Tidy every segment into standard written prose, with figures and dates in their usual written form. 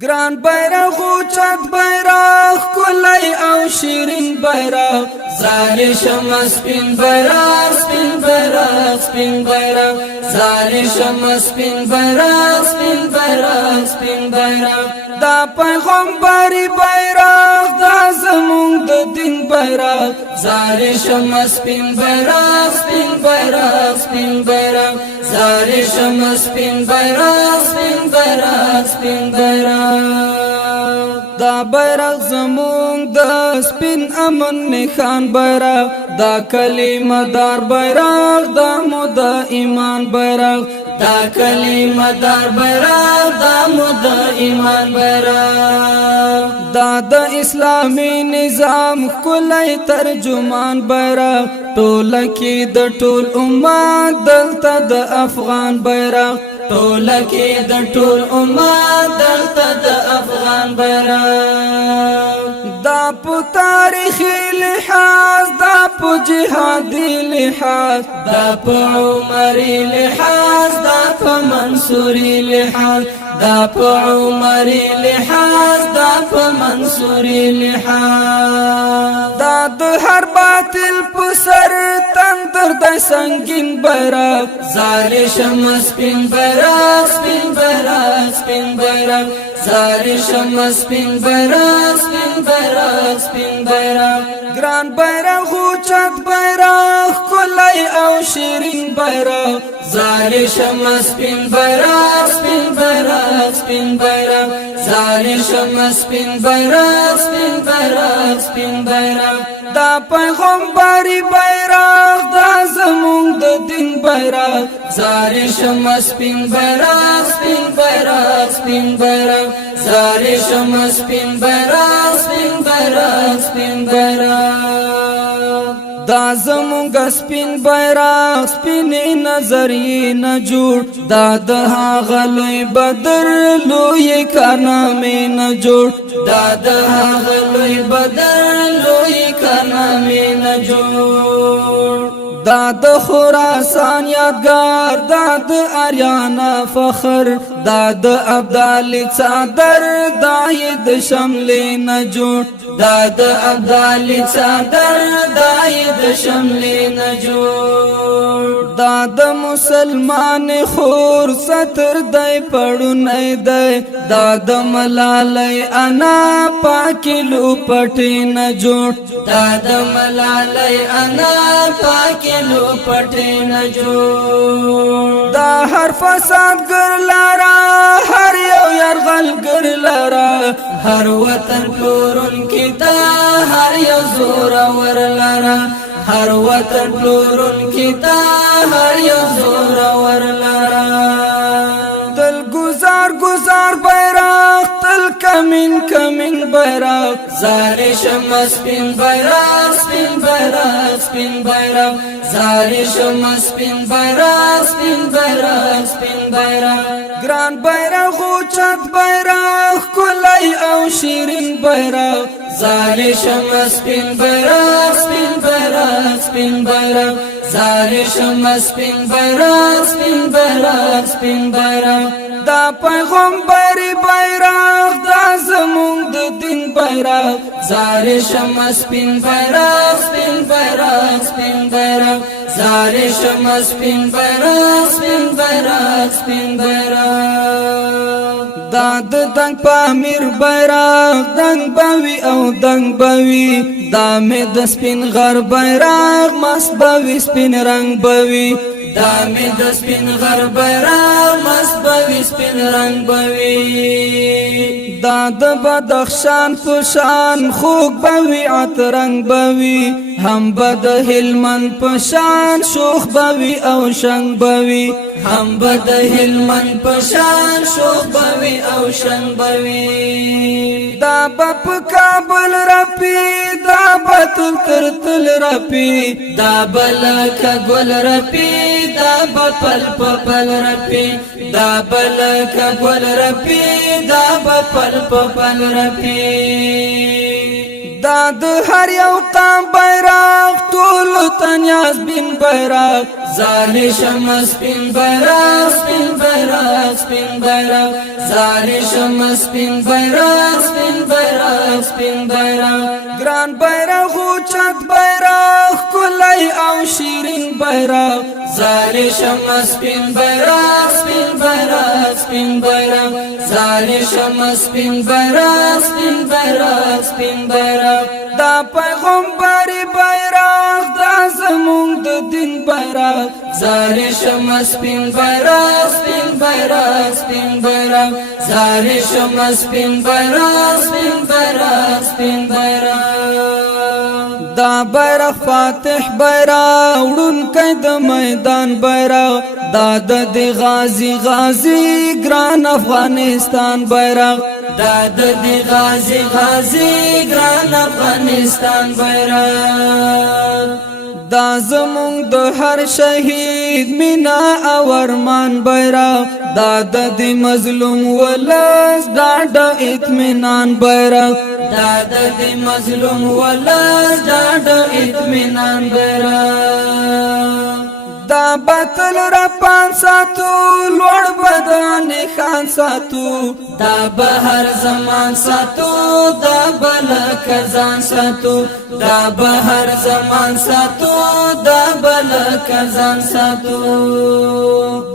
گران بیرغ اوچت بیرغ کلی او شیرین بیرغ زاری شمع سپین بیرغ سپین بیرغ سپین بیرغ زاری شمع سپین بیرغ سپین بیرغ سپین بیرغ دا پیغمبري بیرغ دا زمونږ د دین بیرغ زاری شمع سپین بیرغ سپین بیرغ سپین بیرغ زاری شمع سپین بیرغ سپین بیرغ سپین بیرغ دا بیرغ زمونږ د سپین امن نښان بیرغ دا کلمه دار بیرغ دا مو د ایمان بیرغ دا کلمه دار بیرغ دا مو د ایمان بیرغ دا د اسلامی نظام کلی ترجمان بیرغ ټوله کې د ټول امت دلته د افغان بیرغ ټوله کې د ټول امت دلته د افغان بیرغ دا په تاریخي لحاظ دا په جهادي لحاظ دا په عمري لحاظ دا په منصوري لحاظ دا په عمري لحاظ دا په منصوري لحاظ دا د هر باطل په سر تندر د سنگین بیرغ زاری شمع سپین بیرغ سپین بیرغ سپین بیرغ زاری شمع سپین بیرغ سپین بیرغ سپین بیرغ گران بیرغ اوچت بیرغ کلی او شیرین بیرغ زاری شمع سپین بیرغ سپین بیرغ سپین بیرغ زاری شمع سپین بیرغ سپین بیرغ سپین بیرغ دا پیغمبري بیرغ دا زمونږ د دین بیرغ زاری شمع سپین بیرغ سپین بیرغ سپین بیرغ زاری شمع سپین بیرغ سپین بیرغ سپین بیرغ دا زمونږ سپین بیرغ سپینې نظریې نه جوړ دا د هغه لوی بدر لوی کارنامې نه جوړ دا د هغه لوی بدر لوی کارنامې نه جوړ دا د خراسان یادگار دا د اریانا فخر دا د ابدالي څادر دا یې د شملې نه جوړ دا د ابدالي څادر دا یې د شملې نه جوړ دا د مسلمان خور ستر دی پړونی دی دا د ملالۍ انا پاکلو پټې نه جوړ دا د ملالۍ انا پاکلو پټې نه جوړ دا هر فساد ګر لارا هر یو یرغل ګر لارا هر وطن پلورونکي تا هر یو زورور لارا هر وطن پلورونکي تا هر یو زورور لارا تل گزار گزار بیرغ تل کمین کمین بیرغ زاری شمع سپین بیرغ سپین بیرغ سپین بیرغ زاری شمع سپین بیرغ سپین بیرغ سپین بیرغ گران بیرغ اوچت بیرغ کلی او شیرین بیرغ زاری شمع سپین بیرغ سپین بیرغ سپین بیرغ زاری شمع سپین بیرغ سپین بیرغ سپین بیرغ دا پیغمبري بیرغ دا زمونږ د دین بیرغ زاری شمع سپین بیرغ سپین بیرغ سپین بیرغ زاری شمع سپین بیرغ سپین بیرغ سپین بیرغ دا د دنګ پامیر بیرغ دنګ بوي او دنګ بوي دا مې د سپین غر بیرغ مست بوي سپین رنگ بوي دا مې د سپین غر بیرغ مست بوي سپین رنگ بوي دا د بدخشان پشان خوږ بوي عطرنګ بوي هم بد هلمند پشان شوخ بوي او شنګ بوي هم بد هلمند پشان شوخ بوي او شنګ بوي دا بپ کابل رپی دا بتل ترتل رپی دا بلک گل رپی دا بپل پپل رپی دا بلک گل رپی دا بپل پپل رپی دا د هر یو قام بیرغ ټولو ته نیاز بین بیرغ زالی شمس سپین بیرغ سپین بیرغ سپین بیرغ زالی شمس سپین بیرغ سپین بیرغ سپین بیرغ ګران بیرغ اوچت بیرغ ښکلی او شیرین بیرغ زالی شمس سپین بیرغ سپین بیرغ سپین بیرغ زالی شمس سپین بیرغ سپین بیرغ سپین بیرغ دا پیغمبري بیرغ دا زمونږ د دین بیرغ زالی شمس سپین بیرغ سپین بیرغ سپین بیرغ زالی شمس سپین بیرغ سپین بیرغ سپین بیرغ دا بیرغ فاتح بیرغ وړونکی د میدان بیرغ دا د غازی غازی ګران افغانستان بیرغ دا د غازی غازی ګران افغانستان بیرغ دا زمونږ د هر شهید مینا او ارمان بیرغ دا د مظلوم ولس ډاډ اطمینان بیرغ دا د مظلوم ولس ډاډ اطمینان بیرغ دا باطل را پان ساتو لوړ بدن خان ساتو دا بهر زمان ساتو دا بلک ځان ساتو دا بهر زمان ساتو دا بلک ځان ساتو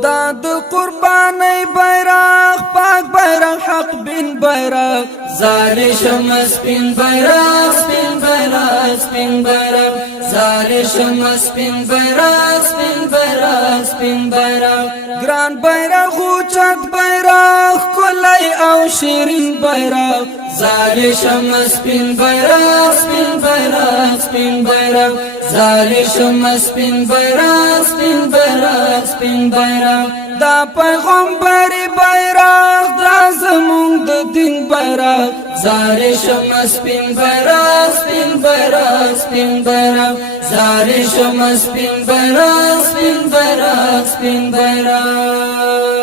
دا د قرباني بیرغ پاک بیرغ حق بین بیرغ زالی شمس سپین بیرغ سپین بیرغ سپین بیرغ زالی شمس سپین بیرغ سپین بیرغ سپین بیرغ ګران بیرغ اوچت بیرغ ښکلی او شیرین بیرغ زالی شمس سپین بیرغ سپین بیرغ سپین بیرغ زالی شمس سپین بیرغ سپین بیرغ سپین بیرغ دا پیغمبري بیرغ دا زمونږ د دین بیرغ زالی شمس سپین بیرغ سپین بیرغ سپین بیرغ زالی شمس سپین بیرغ سپین بیرغ سپین بیرغ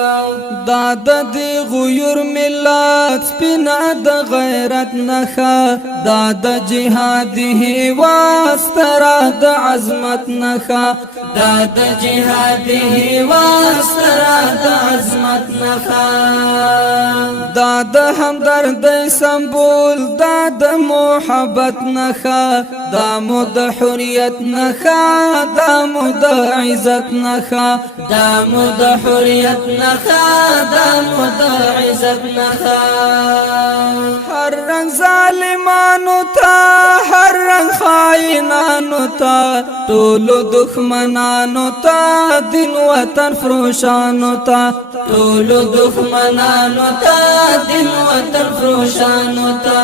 دا د غیور ملت سپینا د غیرت نخا دا د جهاد هوا سترا د عظمت نخا دا د جهاد هوا سترا د عظمت نخا دا د همدرد سمبول دا د محبت نخا دا مو د حریت نخا دا مو د عزت نخا دا مو د حریت نخا دا مو د عزت نخا هر رنگ ظالمانو تا هر رنگ خائنانو تا ټولو دښمنانو تا دین وطن فروشانو تا ټولو دښمنانو تا دین وطن فروشانو تا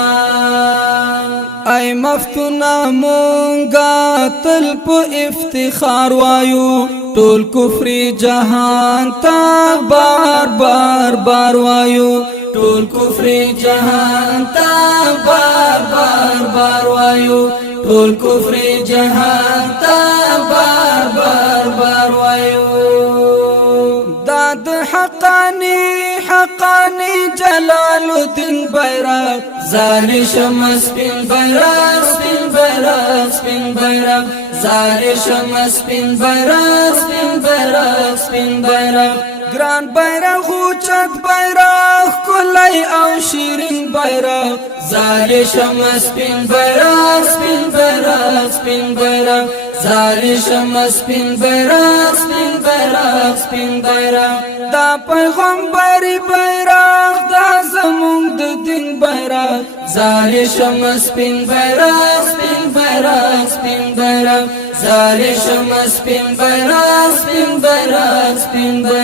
ای مفتونا مونگا تل په افتخار وایو ټول کفر جهان تا بار بار بار وایو ټول کفر جهان تا بار بار بار وایو ټول کفر جهان تا بار بار بار وایو دا د حقانی جلال الدین بیرغ زالی شمس سپین بیرغ سپین بیرغ سپین بیرغ زالی شمس سپین بیرغ سپین بیرغ سپین بیرغ ګران بیرغ اوچت بیرغ ښکلی او شیرین بیرغ زالی شمس سپین بیرغ سپین بیرغ سپین بیرغ زالی شمس سپین بیرغ سپین بیرغ سپین بیرغ دا پیغمبري بیرغ دا زمونږ د دین بیرغ زالی شمس سپین بیرغ سپین بیرغ سپین بیرغ زالی شمس سپین بیرغ سپین بیرغ سپین بیرغ